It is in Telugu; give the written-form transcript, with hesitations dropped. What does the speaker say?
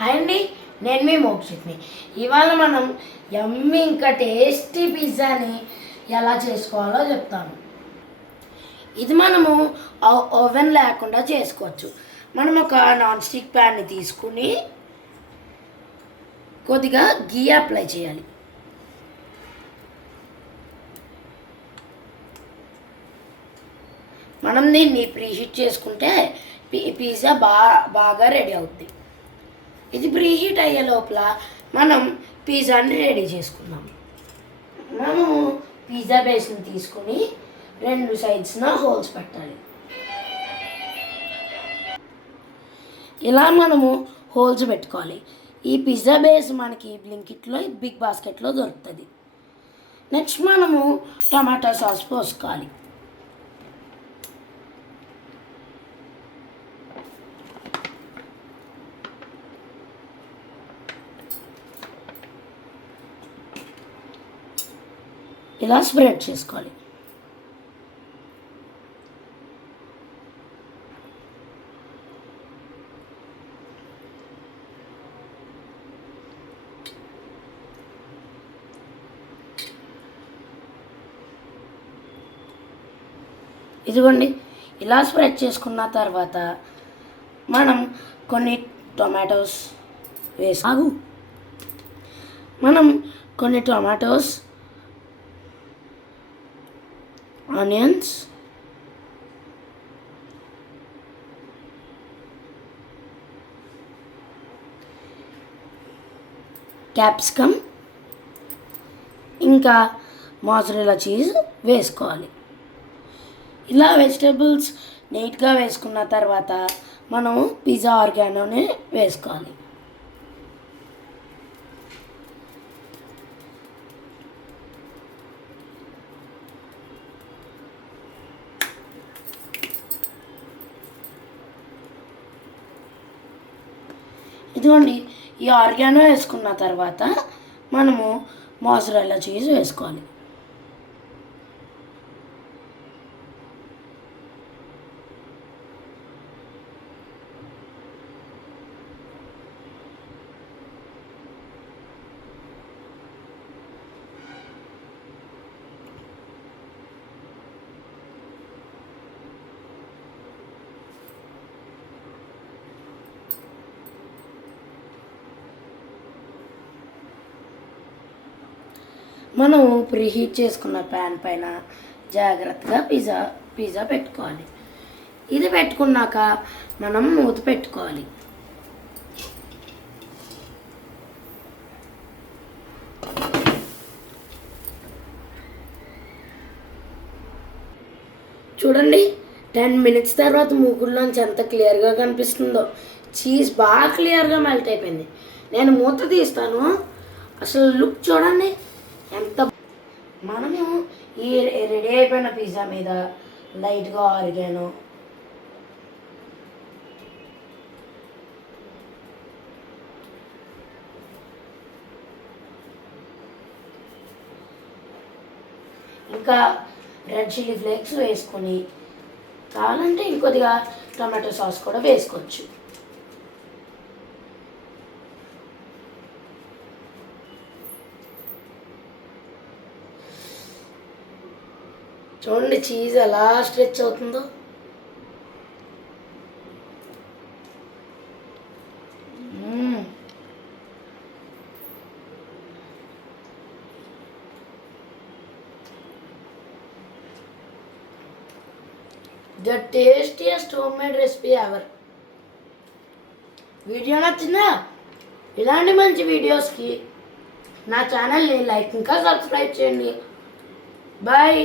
హాయ్ అండి, నేను మీ మోక్షిత్ని. ఇవాళ మనం యమ్మీ ఇంకా టేస్టీ పిజ్జాని ఎలా చేసుకోవాలో చెప్తాను. ఇది మనము ఓవెన్ లేకుండా చేసుకోవచ్చు. మనం ఒక నాన్ స్టిక్ ప్యాన్ని తీసుకుని కొద్దిగా గీ అప్లై చేయాలి. మనం దీన్ని ప్రీహీట్ చేసుకుంటే పిజ్జా బాగా రెడీ అవుతుంది. ఇది ప్రీహీట్ అయ్యే లోపల మనం పిజ్జాని రెడీ చేసుకుందాం. మనము పిజ్జా బేస్ని తీసుకుని రెండు సైడ్స్న హోల్స్ పెట్టాలి. ఇలా మనము హోల్స్ పెట్టుకోవాలి. ఈ పిజ్జా బేస్ మనకి బ్లింకిట్లో బిగ్ బాస్కెట్లో దొరుకుతుంది. నెక్స్ట్ మనము టమాటా సాస్ పోసుకోవాలి. ఇలా స్ప్రెడ్ చేసుకోవాలి. ఇదిగోండి, ఇలా స్ప్రెడ్ చేసుకున్న తర్వాత మనం కొన్ని టొమాటోస్ ఆనియన్స్, క్యాప్సికమ్ ఇంకా మోజరెల్లా చీజ్ వేసుకోవాలి. ఇలా వెజిటేబుల్స్ నీట్గా వేసుకున్న తర్వాత మనము పిజ్జా ఆర్గానోని వేసుకోవాలి. ఇదిగోండి, ఈ ఆర్గానో వేసుకున్న తర్వాత మనము మోజరెల్లా చీజ్ వేసుకోవాలి. మనం ప్రీహీట్ చేసుకున్న ప్యాన్ పైన జాగ్రత్తగా పిజ్జా పెట్టుకోవాలి. ఇది పెట్టుకున్నాక మనం మూత పెట్టుకోవాలి. చూడండి, 10 minutes తర్వాత మూకుల్లోంచి ఎంత క్లియర్గా కనిపిస్తుందో. చీజ్ బాగా క్లియర్గా మెల్ట్ అయిపోయింది. నేను మూత తీస్తాను. అసలు లుక్ చూడండి ఎంత. మనము ఈ రెడీ అయిపోయిన పిజ్జా మీద లైట్గా ఆరిగాను, ఇంకా రెడ్ చిల్లీ ఫ్లేక్స్ వేసుకొని కావాలంటే ఇంకొద్దిగా టమాటో సాస్ కూడా వేసుకోవచ్చు. చూడండి చీజ్ ఎలా స్ట్రెచ్ అవుతుందో. The tastiest home made recipe ever. Video నచ్చిందా? ఇలాంటి మంచి వీడియోస్కి నా ఛానల్ని లైక్ ఇంకా సబ్స్క్రైబ్ చేయండి. బాయ్.